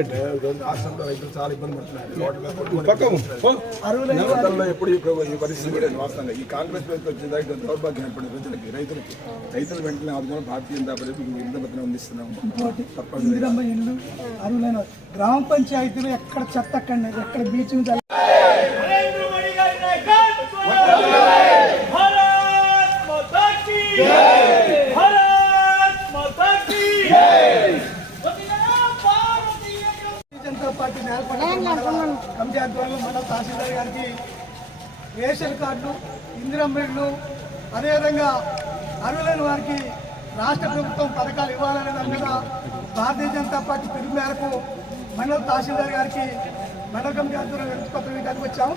ఏంటంటే రాష్ట్రంలో రైతులు చాలా ఇబ్బంది పడుతున్నారు. ఎప్పుడు ఈ పరిస్థితి కూడా వాస్తవంగా ఈ కాంగ్రెస్ ప్రభుత్వం వచ్చిన దాకా దౌర్భాగ్యం ఏర్పడే ప్రజలకి రైతులు వెంటనే ఆదుకుని భారతీయ జనతా పార్టీ ఇంద్రపత్రం అందిస్తున్నాము. ఇందిరమ్మ ఇల్లు అరువులైన గ్రామ పంచాయతీలు ఎక్కడ చెత్త ఎక్కడ బీచ్ జనతా పార్టీ కమిటీ ఆధ్వర్యంలో మండల తహసీల్దార్ గారికి రేషన్ కార్డు ఇందిరమ్మ ఇళ్ళు అదేవిధంగా అర్హులైన వారికి రాష్ట్ర ప్రభుత్వం పథకాలు ఇవ్వాలనే దాని మీద భారతీయ జనతా పార్టీ పిలుపు మేరకు మండల తహసీల్దార్ గారికి మండల కమిటీ ఆధ్వర్యంలో వినతి పత్రం ఇవ్వడానికి వచ్చాము.